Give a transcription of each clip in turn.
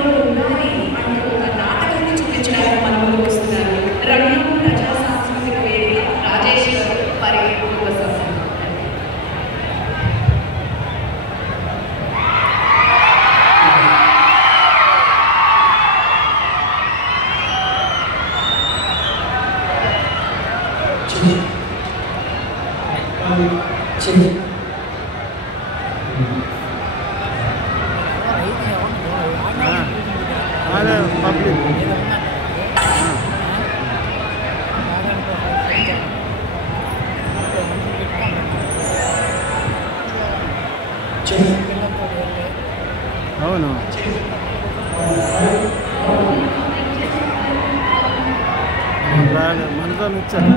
మనలో ఉండాలి అంటూ ఒక నాటకాన్ని చూపించడానికి మన ముందుకు వస్తున్నారు. రంగం ప్రజా సాంస్కృతిక వేదిక రాజేష్ గారు వారి కుటుంబ సభ్యులు. అవును మనతో వచ్చారు.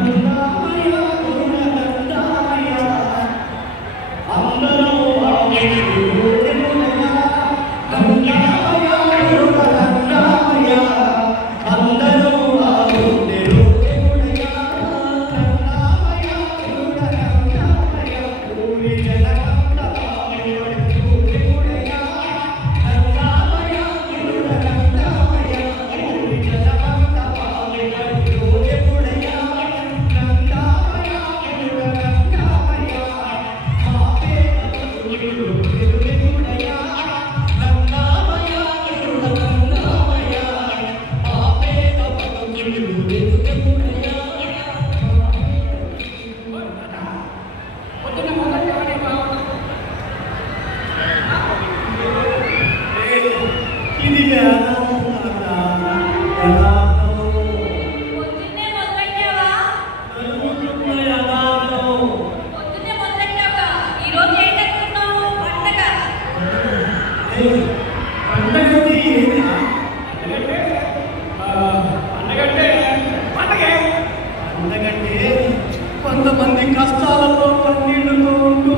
కొంతమంది కష్టాలతో కన్నీళ్లతో ఉంటూ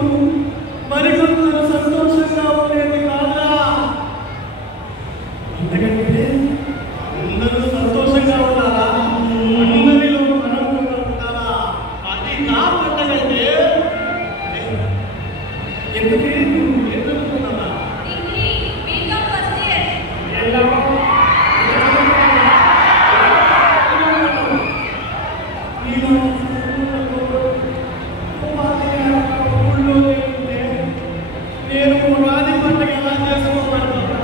మరికొందరు సంతోషంగా ఉండేది కాదా? ఎందుకంటే అందరూ సంతోషంగా ఉండాలా, అందరిలో మనం ఉండాలా, అది నా పండగంటే. ఎందుకే ఎదుర్కొన్నావా? నేను ఉగాది పండుగ ఎలా చేసుకోమంటున్నా?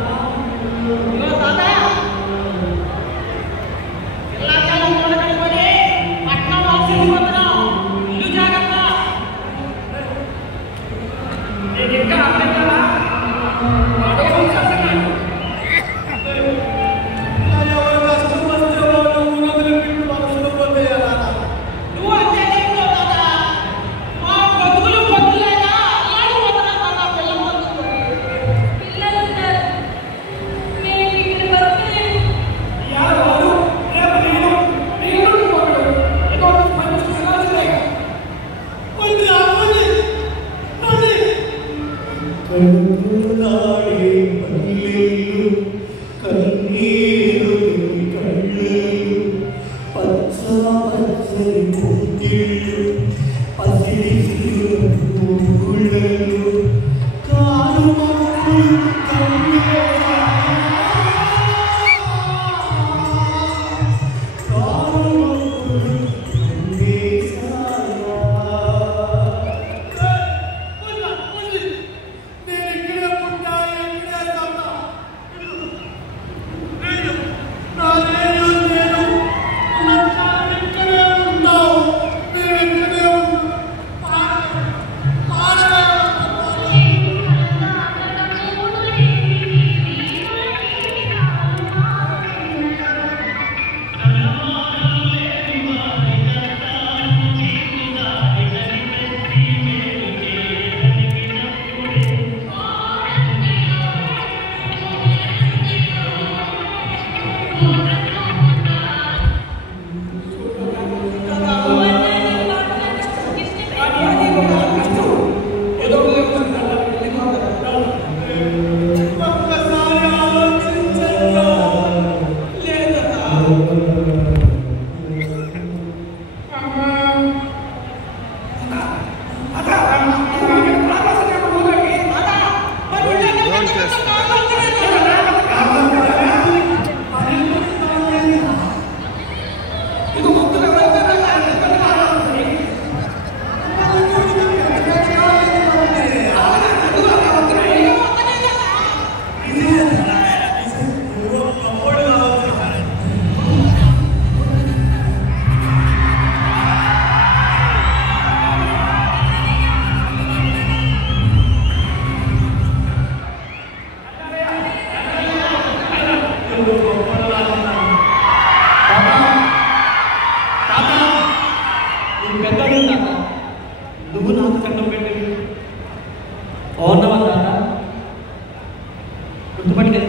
గుర్తుపట్టి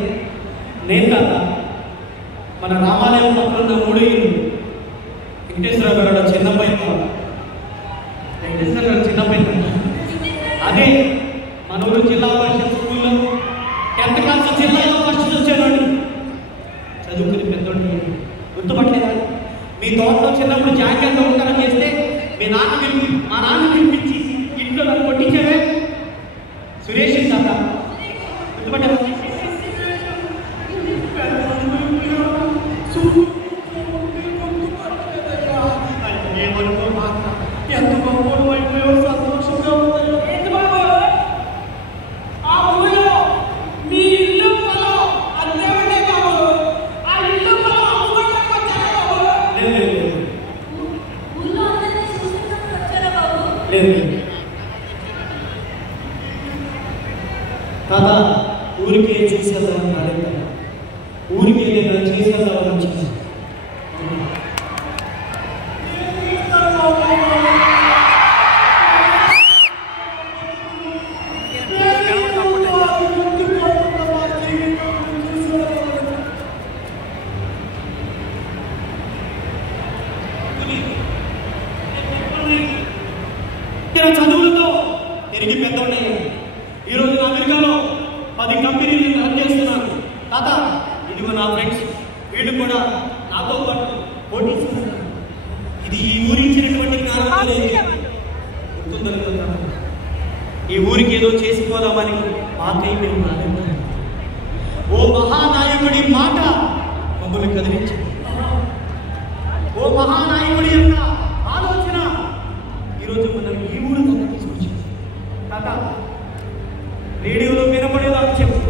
నేను కాదా మన రామాలయం పక్కన 3 ఇల్లు వెంకటేశ్వర గారు చిన్నపైన వెంకటేశ్వర గారు చిన్నపైన అదే మన ఊరు జిల్లా పరిషత్ స్కూల్లో 10th క్లాస్ జిల్లాలో ఫస్ట్ వచ్చేవాడు చదువుకుని పెద్దోడు గుర్తుపట్టలేదా మీ తోటలో చిన్నప్పుడు జాగ్రత్త దొంగతనం చేస్తే మా నాన్న పిలిపించి ఇంట్లో నన్ను కొట్టించాడే సురేష్ తాత గుర్తుపట్టారు ఎంత గొప్ప అయిపోయావు సంతోషంగా తాత ఊరికే చూసేద్దామని రాలేదు ఊరికే నేను చేసేద్దామని వచ్చేసి చదువులతో తిరిగి పెద్దవాళ్ళయ్యా ఈరోజు అమెరికాలో 10 కంపెనీలు రన్ చేస్తున్నాను తాత ఇదిగో నా ఫ్రెండ్స్ వీళ్ళు కూడా నాతో పాటు పోటీ చేస్తున్నారు ఇది ఈ ఊరించినటువంటి ఈ ఊరికి ఏదో చేసుకోదామని మాకై మేము రాలేదు ఓ మహానాయకుడి మాట మమ్మల్ని కదిలించింది ఓ మహానాయకుడి యొక్క ఆలోచన ఈరోజు మనం ఈ ఊరు దగ్గర తీసుకొచ్చింది తాత రేడియోలో వినపడేదాకా చెప్పు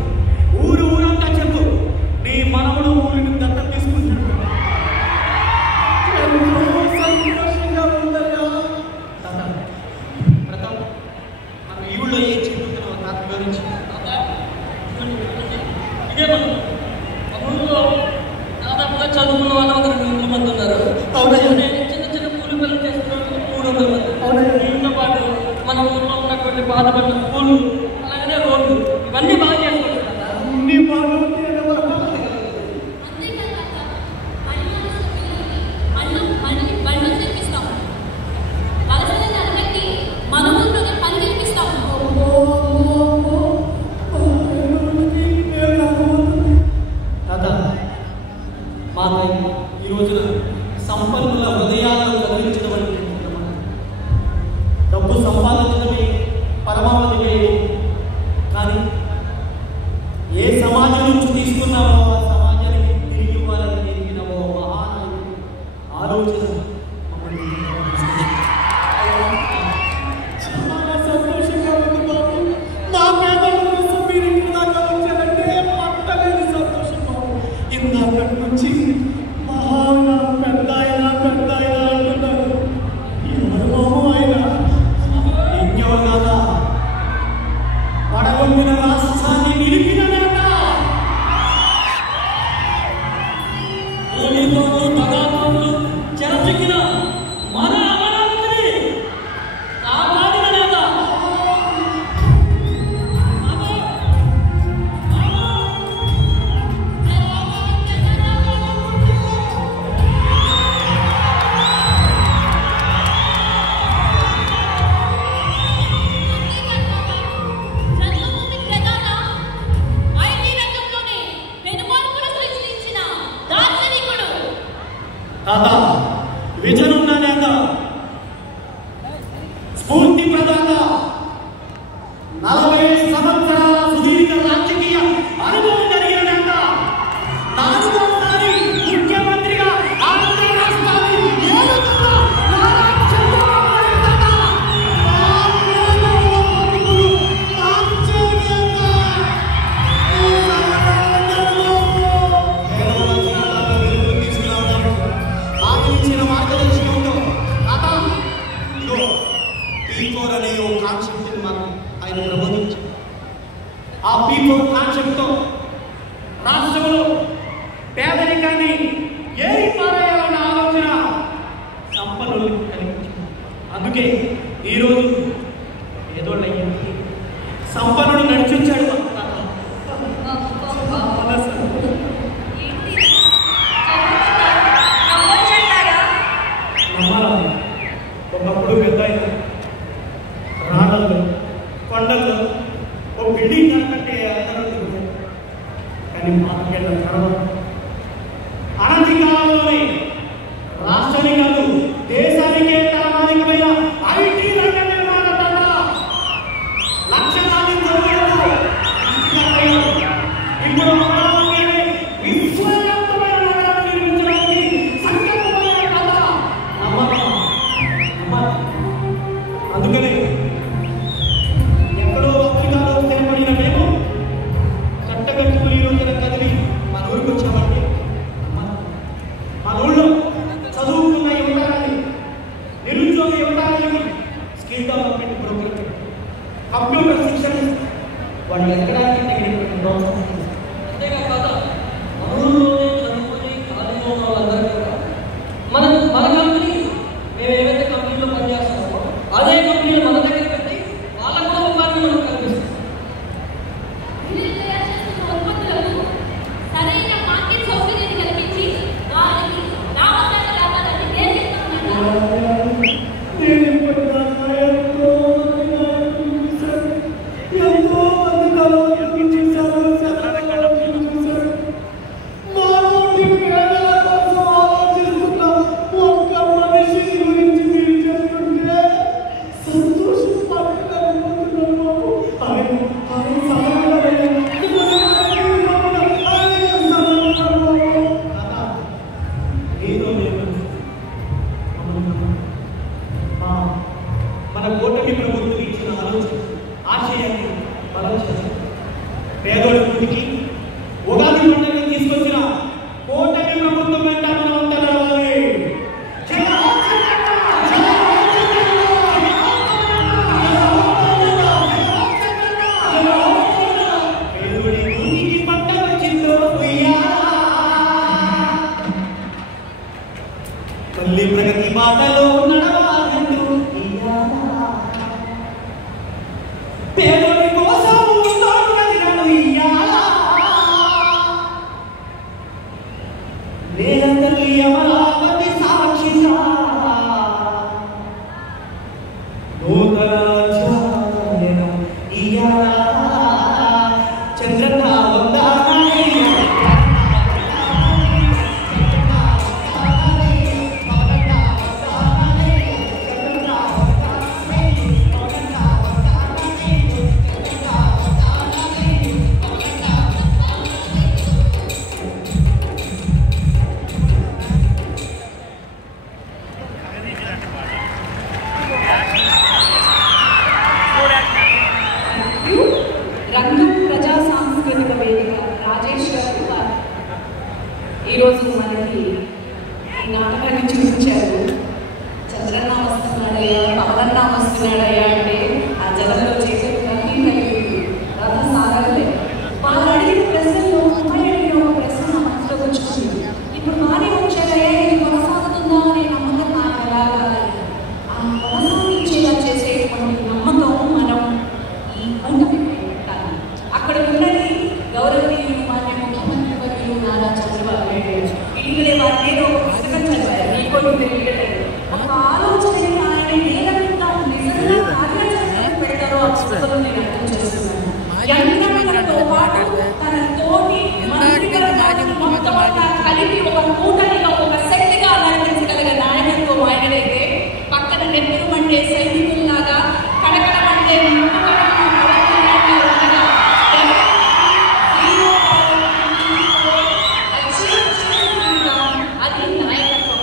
ఊరంతా చెప్పు నీ మనవడు ఊరిని దత్తత తీసుకుంటాడు సంతోషంగా ఉందయ్యా తాత ప్రతాప్ మనం ఈ ఊళ్ళో ఏం చెప్పుతున్నావు తాత గురించి ఇదే మనం ఊళ్ళో దాదాపుగా చదువుకున్న వాళ్ళు ఒక 200 మంది ఉన్నారు అవునండి చిన్న చిన్న కూలి పనులు చేస్తున్న 300 మంది అవునండి దీంతో పాటు మన ఊళ్ళో ఉన్నటువంటి బాధపడిన స్కూళ్ళు అలాగనే రోడ్లు ఇవన్నీ బాగా చేసుకుంటున్నారు అన్ని బాగా ఈ రోజున సంపన్నుల హృదయాలను కదిలించడం డబ్బు సంపాదించడమే పరమావధి లేదు కానీ ఏ సమాజం నుంచి తీసుకున్నావో ఆ సమాజానికి తిరిగి ఇవ్వాలని నేర్పినవో మహానాయకుడు ఆలోచన చాలా సంతోషంగా ఉంది బాబు మా పేదల కోసం మీరు ఇంటి దాకా వచ్చారంటే పట్టలేని సంతోషం బాబు ఇందాకటి నుంచి మహానా పెద్ద ఆయన అంటున్నారు ఎవరు బాబు ఆయన ఇంకెవరు కాదా పడగొట్టిన రాష్ట్రాన్ని నిలిపిన చెరచిక్కిన మన అమరావతిని కాపాడిన నేత తాత విజన్ ఉన్న నేత స్ఫూర్తి ప్రదాత 40 సంవత్సరాల సుదీర్ఘ రాజకీయ అనుభవం కలిగిన నేత 4సారి ముఖ్యమంత్రిగా ఆంధ్ర రాష్ట్రాన్ని ఏలుతున్న నారా చంద్రబాబు మార్గదర్శకంతో తాత ఇదిగో P4 అనే ఓ కాన్సెప్ట్ని మనం ఆయన ప్రబోధించారు ఆ P4 కాన్సెప్ట్తో రాష్ట్రంలో పేదరికాన్ని ఏరి పారేయాలన్న ఆలోచన సంపన్నులకు కలిగించింది అందుకే ఈరోజు ఏదోళ్ళయ్యింది సంపన్నుడు నడిచొచ్చాడు తాత కానీ 4 ఏళ్ల తర్వాత అనతి కాలంలోనే రాష్ట్రానికి కాదు దేశానికే ప్రామాణికమైన ఐటీ రంగ నిర్మాణ తండ లక్షలాది జనులకు ఇప్పుడు విశ్వవ్యాప్తమైన నగరాన్ని నిర్మించడానికి సంకల్పమైన తండ అందుకనే ఎక్కడో అమెరికాలో స్థిరపడిన మేము కట్టకట్టుకుని రోజున కదిలి మన ఊరికి వచ్చామంటే మన ఊళ్ళో చదువుకున్న యువతరాన్ని నిరుద్యోగ యువతరానికి స్కిల్ డెవలప్మెంట్ ప్రోగ్రామ్ కంప్యూటర్ శిక్షణ వాళ్ళు ఎక్కడానికి తగినటువంటి ప్రోత్సాహం. అంతేకాదు మన ఊళ్ళోనే చదువుకుని ఖాళీగా ఉన్న వాళ్ళందరూ కూడా మన కంపెనీ మేము ఏవైతే కంపెనీలో పనిచేస్తున్నామో అదే కంపెనీలు మన దగ్గర పెట్టి వాళ్ళకు కూడా ఉపాధి మనం కల్పిస్తాం. సరైన మార్కెట్ సౌకర్యాన్ని కల్పించి వాళ్ళకి లాభసాటి లాభాలని మన కూటమి ప్రభుత్వం ఇచ్చిన ఆలోచన ఆశయాన్ని బలం చేసి పేదోడి గుడికి ఉగాది పండుగను తీసుకొచ్చిన కూటమి ప్రభుత్వం వెంట మనం అంతా నడవాలి. పేదోడి గుడికి పంట వచ్చిందో మళ్ళీ ప్రగతి బాటలో నడవాలంటూ పేదోడి కోసం తోడుగలిగాను ఇయ్యాలా లేదందరూ అమరావతి సాక్షిగా నూతన అధ్యాయం ఇయ్యాలా చంద్రన్న రంగం ప్రజా సాంస్కృతిక వేదిక రాజేష్ గారు ఈరోజు మనకి ఈ నాటకాన్ని చూపించారు. చంద్రన్న వస్తున్నాడయ్యా, పవనన్న వస్తున్నాడయ్యా అంటే ఆ జనంలో చేసే రథ సాగలే. వాళ్ళు అడిగిన ప్రశ్నలో అమ్మాయి అడిగిన ఒక ప్రశ్న నా మనసులోకి వచ్చింది. ఇప్పుడు బాగానే వచ్చారయ్యా, ఇది కొనసాగుతుందా అనే నమ్మకం నాకు ఎలా కావాలి. ఆ కొనసాగించేలా చేసేటువంటి నమ్మకం మనం ఈ పండుగ అక్కడ ఉన్నది గౌరవనీయులు మాన్య ముఖ్యమంత్రి వర్యులు నారా చంద్రబాబు నాయుడు. ఇటీవలే వారి మీద ఒక పుస్తకం చదివారు, మీకు తెలియలేదు. ఒక ఆలోచన ఆయన నేలకుండా నిజంగా కార్యాచరణ పెడతారో ఆ పుస్తకంలో నేను అర్థం చేస్తున్నాను. యంత్రంతో పాటు తన తోటి మంత్రివర్గాన్ని మొత్తం కలిపి ఒక కూటమిగా ఒక శక్తిగా అలంకరించగలిగ నాయకత్వం ఆయనదైతే పక్కన నెత్తులు మండే సైనికుల్లాగా కడకడ మండే అది నాయకత్వం.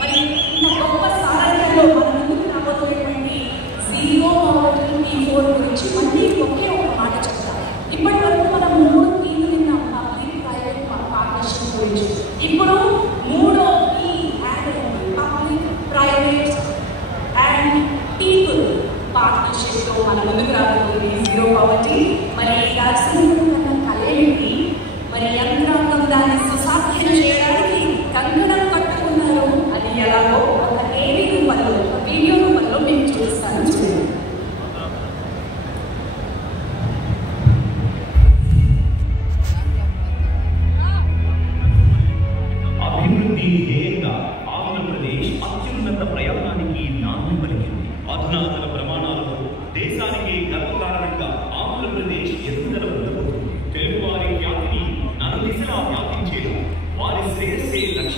మరి ఇంత గొప్ప సారథ్యంలో మన ముందుకు రాబోతున్నటువంటి CEO 4 గురించి మళ్ళీ ఒకే ఒక మాట చెప్తాను. ఇప్పటి వరకు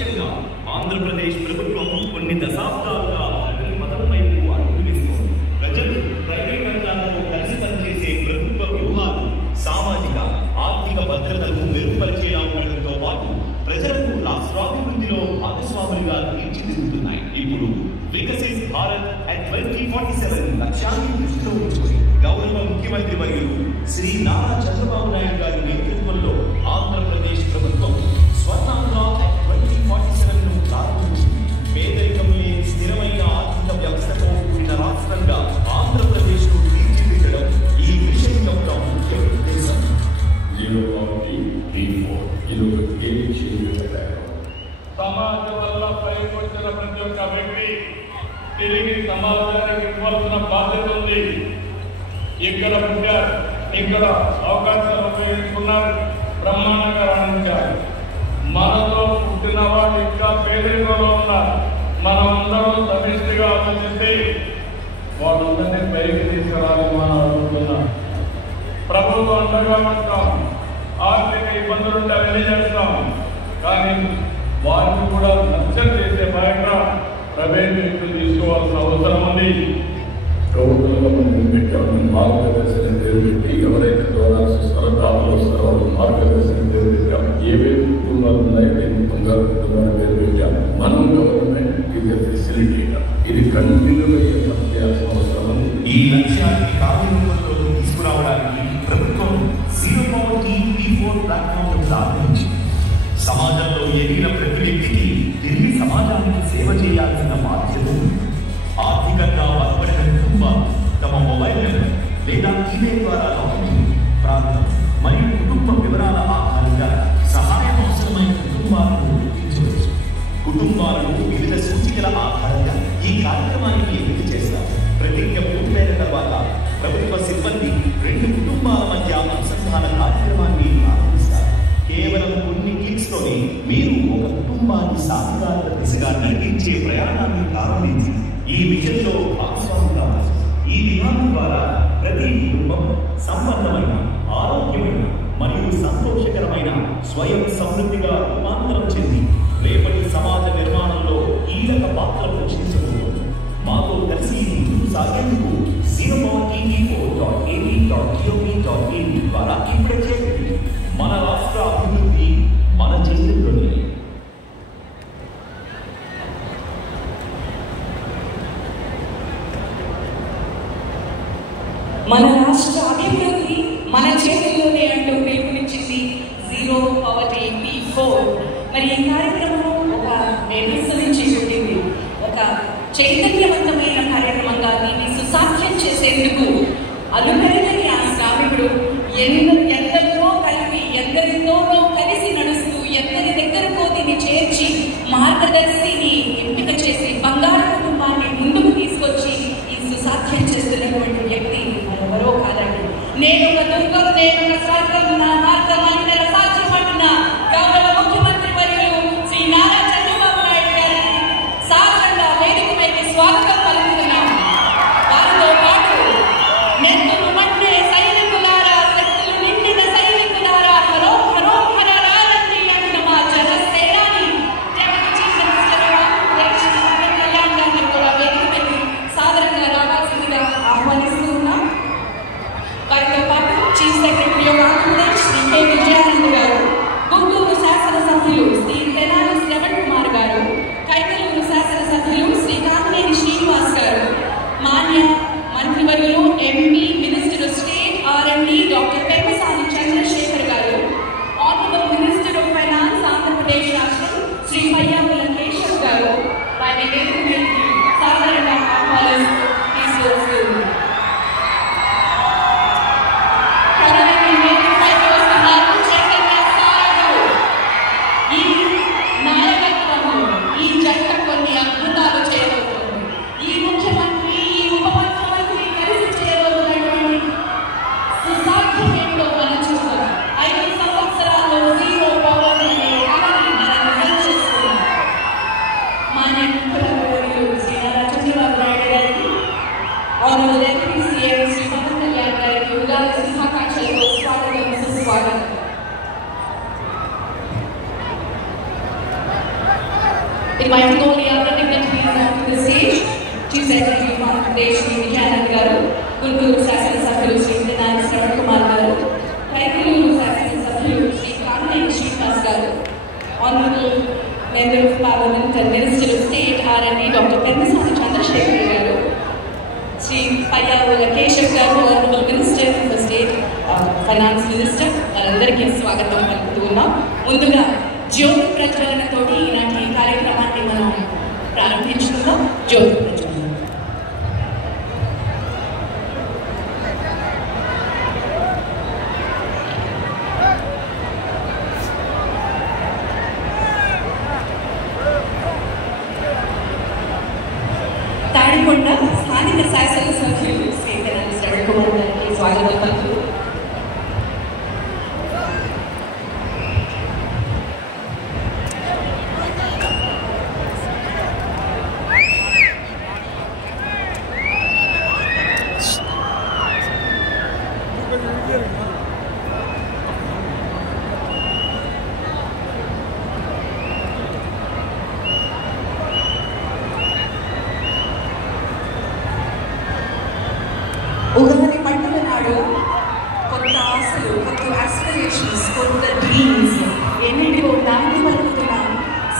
లక్ష్యంగా ఆంధ్రప్రదేశ్ ప్రభుత్వం కొన్ని దశాబ్దాలుగా ప్రగతి పథం వైపు అడుగులు వేస్తోంది. ప్రజలు ప్రైవేట్ రంగాలతో కలిసి పనిచేసే ప్రభుత్వ వ్యూహాలు సామాజిక ఆర్థిక భద్రతను మెరుగుపరిచేలా ఉండడంతో పాటు ప్రజలకు రాష్ట్రాభివృద్ధిలో భాగస్వాములుగా తీర్చిదిద్దుతున్నాయి. ఇప్పుడు వికసిత్ భారత్ అట్ 2047 లక్ష్యాన్ని దృష్టిలో ఉంచుకొని గౌరవ ముఖ్యమంత్రి వర్యులు శ్రీ నారా చంద్రబాబు నాయుడు గారి నేతృత్వంలో ఆంధ్రప్రదేశ్ ప్రభుత్వం స్వర్ణాంధ్ర అట్ 2047 ను ప్రారంభించింది. పేదరికం లేని స్థిరమైన ఆర్థిక వ్యవస్థతో కూడిన రాష్ట్రంగా ఆంధ్రప్రదేశ్ ను తీర్చిదిద్దడం ఈ మిషన్ యొక్క ముఖ్య ఉద్దేశం. సమాజం వల్ల పైకి వచ్చిన ప్రతి ఒక్క వ్యక్తి తిరిగి సమాజానికి ఇవ్వాల్సిన బాధ్యత ఉంది. ఇక్కడ పుట్టారు, ఇక్కడ అవకాశాలు ఉపయోగించుకున్నారు, బ్రహ్మాండంగా రాణించారు. మనతో పుట్టిన వాళ్ళు ఇంకా పేదరికంలో ఉన్నారు. మనం అందరం సమిష్టిగా ఆలోచిస్తే వాళ్ళందరినీ పైకి తీసుకురావాలని మనం అనుకుంటున్నాం. ప్రభుత్వం అండగా ఉంటాం, ఆర్థిక ఇబ్బందులుంటే అవన్నీ చేస్తాం. కానీ వారిని కూడా నష్టం చేసే బాధ్యత ప్రైవేట్ వ్యక్తులు తీసుకోవాల్సిన అవసరం ఉంది. ప్రభుత్వంలో మనం పెట్టాము మార్గదర్శనం పెట్టి ఎవరైతే దూరాలు కాపులు వస్తారో మార్గదర్శనం పేరు పెట్టాము. ఏవేవి కుటుంబాలు ఉన్నాయో బంగారు కుటుంబాలు పేరు పెట్టాము. మనం గవర్నమెంట్ ఇది ఫెసిలిటేటర్, ఇది కంటిన్యూగా చేయాల్సిన అవసరం ఉంది. ఈ లక్ష్యాన్ని కార్యరూపంలో తీసుకురావడానికి ప్రభుత్వం జీరో పవర్టీ P4 ప్లాట్ఫామ్ ప్రారంభించింది. సమాజంలో ఎదిగిన ప్రతి వ్యక్తికి తిరిగి సమాజానికి సేవ చేయాల్సిన బాధ్యత ఉంది. ఆర్థికంగా బలపడిన కుటుంబాలు తమ మొబైల్ నెంబర్ లేదా ఈమెయిల్ ద్వారా లాగిన్ ప్రాంతం మరియు కుటుంబ వివరాల ఆధారంగా సహాయం అవసరమైన కుటుంబాలను గుర్తించవచ్చు. కుటుంబాలను వివిధ సూచికల ఆధారంగా ఈ కార్యక్రమానికి ఎంపిక చేస్తారు. ప్రతిజ్ఞ పూర్తయిన తర్వాత ప్రభుత్వ సిబ్బంది 2 కుటుంబాల మధ్య అనుసంధాన కార్యక్రమాన్ని ప్రారంభిస్తారు. కేవలం కొన్ని క్లిక్స్తోనే మీరు ఒక కుటుంబాన్ని సాధికారత దిశగా నడిపించే ప్రయాణాన్ని ప్రారంభించి ఈ విషయంలో భాగస్వామి కావాలి. ఈ విధానం ద్వారా ప్రతి కుటుంబం సంపన్నమైన, ఆరోగ్యమైన మరియు సంతోషకరమైన స్వయం సమృద్ధిగా రూపాంతరం చెంది రేపటి సమాజ నిర్మాణంలో కీలక పాత్ర పోషించబోతోంది. మాతో కలిసి ముందుకు సాగేందుకు zeropowertv4.ac.gov.in ద్వారా ఇప్పుడే చేయండి. మన రాష్ట్ర అభివృద్ధి మన చేతుల్లోనే. మన రాష్ట్ర అభివృద్ధి మన చేతుల్లోనే అంటూ పిలుపునిచ్చింది జీరో పవర్టీ P4. మరి ఈ కార్యక్రమం ఒక నిర్దిష్ట నుంచి పుట్టింది. ఒక చైతన్యవంతమైన కార్యక్రమంగా దీన్ని సుసాధ్యం చేసేందుకు అలుపెరగని ఆ శ్రామికుడు ఎందరితో కలిసి నడుస్తూ ఎందరి దగ్గరకో దీన్ని చేర్చి మార్గదర్శిని ఎంపిక చేసి బంగారు కుటుంబాన్ని ముందుకు తీసుకొచ్చి ఈ సుసాధ్యం చేస్తున్నటువంటి వ్యక్తి మరెవరో కాదండి. నేను ఒక దుర్గం, నేను ఒక స్వర్గం, నా మార్గం అన్ని సాధ్యమంటున్న గౌరవ ముఖ్యమంత్రి వర్యులు శ్రీ నారా చంద్రబాబు నాయుడు గారికి సాధారణ వేదిక పైకి స్వాగతం పలుకుతున్నాం. వారితో పాటు నెత్తులు Inviting all the other dignitaries onto the stage, Chief Secretary of Andhra Pradesh, Sri Vijayanand Garu, Gulguru Sasana Sabhyulu Sri Nidhan Saran Kumar Garu, Kaikuluru Sasana Sabhyulu Sri Karnay Srinivas Garu, Honorable Member of Parliament and Minister of State R&D Dr. Pendasani Chandrasekhar Garu, Sri Payyavula Keshav Garu, Honorable Minister for State Finance Minister, వారందరికీ స్వాగతం పలుకుతున్నాం. ముందుగా జ్యోతి ప్రజ్వలనతోటి ఈనాటి కార్యక్రమాన్ని మనం ప్రారంభించుకుందాం. జ్యోతి ప్రజ్వలన. తాడికొండ స్థానిక శాసనసభ్యులు శ్రీ కరణ్ శరత్ కుమార్ గారికి స్వాగతం పలుకుతూ ఉగాది పండుగ నాడు కొత్త ఆశలు, కొత్త ఆస్పిరేషన్స్, కొత్త డ్రీమ్స్ ఎన్నిటికో నాటి పలుకుతున్నాం.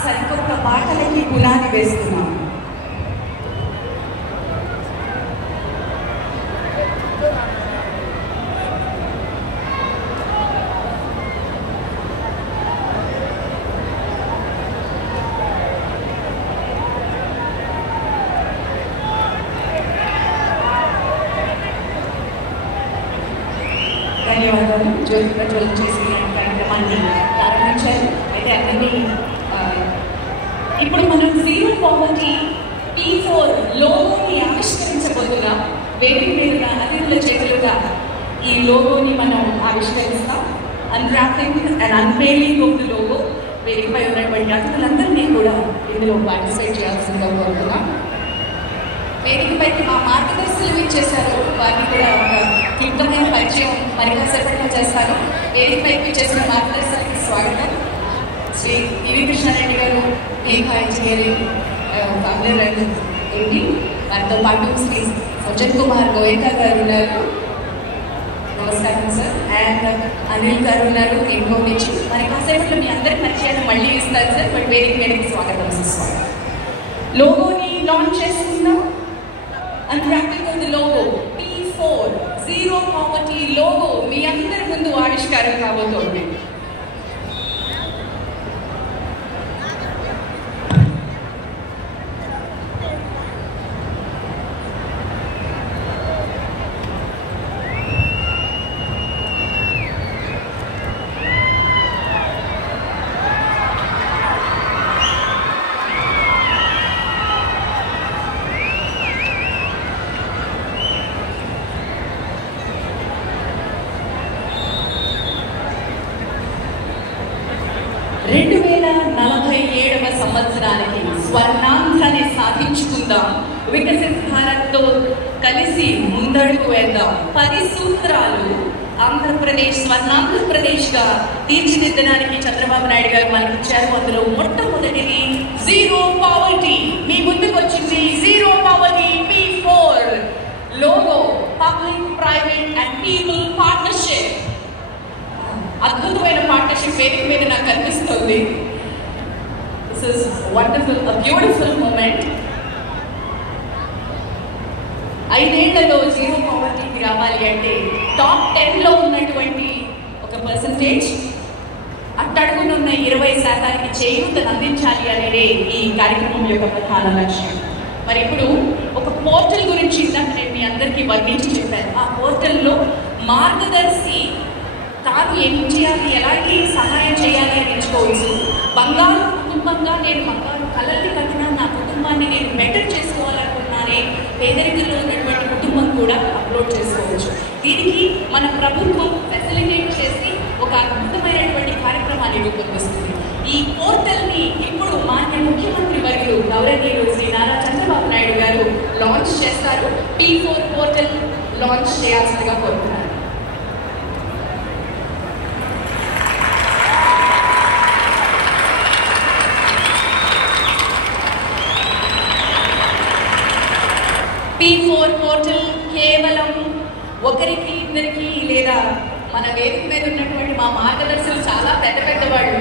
సరికొత్త పాటలకి పునాది వేస్తున్నాం. ధన్యవాదాలు. జ్యోతి ప్రజ్వలన చేసి కార్యక్రమాన్ని ప్రారంభించారు. అయితే అన్నీ ఇప్పుడు మనం జీరో పావర్టీ P4 లోగోని ఆవిష్కరించబోతున్నాం. వేదిక మీద అతిథుల చేతులుగా ఈ లోగోని మనం ఆవిష్కరిస్తాం. Unwrapping and అన్వేలింగ్ of the logo. వేదికపై ఉన్నటువంటి అతిథులందరినీ కూడా ఇందులో పార్టిసిపేట్ చేయాల్సిందిగా కోరుతున్నాం. వేదికపైకి మా మార్గదర్శులు ఇచ్చేశారు. వారిని కూడా క్లుప్తమైన పరిచయం మరి కాసేపట్లో చేస్తారు. వేదికపైకి చేసిన మార్గదర్శులకి స్వాగతం. శ్రీ టీవీ కృష్ణారెడ్డి గారు, ఏకా ఇంజనీరింగ్ ఫౌండర్ అండ్ ఎండి. వారితో పాటు శ్రీ సజ్జన్ కుమార్ గోయకా గారు ఉన్నారు. నమస్కారం సార్. అండ్ అనిల్ గారు ఉన్నారు ఇంకో నుంచి. మరి కాసేపట్లో మీ అందరి పరిచయాన్ని మళ్ళీ ఇస్తారు సార్. బట్ వేదికకి స్వాగతం సార్. లోగోని లాంచ్ చేసుకుందాం. Unwrapping of the logo P4 zero poverty logo మీ అందరి ముందు ఆవిష్కారం కాబోతోంది. సంవత్సరానికి స్వర్ణాంధ్రాన్ని సాధించుకుందాం. వికసిత్ భారత్తో కలిసి ముందడుగు వేద్దాం. 10 సూత్రాలు ఆంధ్రప్రదేశ్ స్వర్ణాంధ్రప్రదేశ్గా తీర్చిదిద్దడానికి చంద్రబాబు నాయుడు గారు మనకి ఇచ్చారు. అందులో మొట్టమొదటిది జీరో పావర్టీ. మీ ముందుకు వచ్చింది zero poverty P4 logo. Public, private and people partnership. అద్భుతమైన పార్ట్నర్షిప్ వేదిక మీద నాకు కనిపిస్తుంది. This is wonderful, a beautiful moment. 5 ఏళ్లలో జీరో పావర్టీకి రావాలి అంటే టాప్ 10లో ఉన్నటువంటి ఒక పర్సంటేజ్ అట్టడుగునున్న 20% చేయూతను అందించాలి అనేదే ఈ కార్యక్రమం యొక్క ప్రధాన లక్ష్యం. మరి ఇప్పుడు ఒక పోర్టల్ గురించి ఇందాక నేను మీ అందరికీ వర్ణించి చెప్పాను. ఆ పోర్టల్లో మార్గదర్శి తాను ఏం చేయాలి, ఎలాంటి సహాయం చేయాలి అని ఎంచుకోవచ్చు. బంగారు కుటుంబంగా నేను బంగారు కలల్ని కట్టినా నా కుటుంబాన్ని నేను బెటర్ చేసుకోవాలనుకున్నానే పేదరికంలో ఉన్నటువంటి కుటుంబం కూడా అప్లోడ్ చేసుకోవచ్చు. దీనికి మన ప్రభుత్వం ఫెసిలిటేట్ చేసి ఒక అద్భుతమైనటువంటి కార్యక్రమాన్ని రూపొందిస్తుంది. ఈ పోర్టల్ని ఇప్పుడు మాన్య ముఖ్యమంత్రి వర్యులు గౌరవనీయులు శ్రీ నారా చంద్రబాబు నాయుడు గారు లాంచ్ చేస్తారు. P4 పోర్టల్ లాంచ్ చేయాల్సిందిగా కోరుతున్నారు. మన వేదిక మీద ఉన్నటువంటి మా మార్గదర్శులు చాలా పెద్ద పెద్దవాళ్ళు.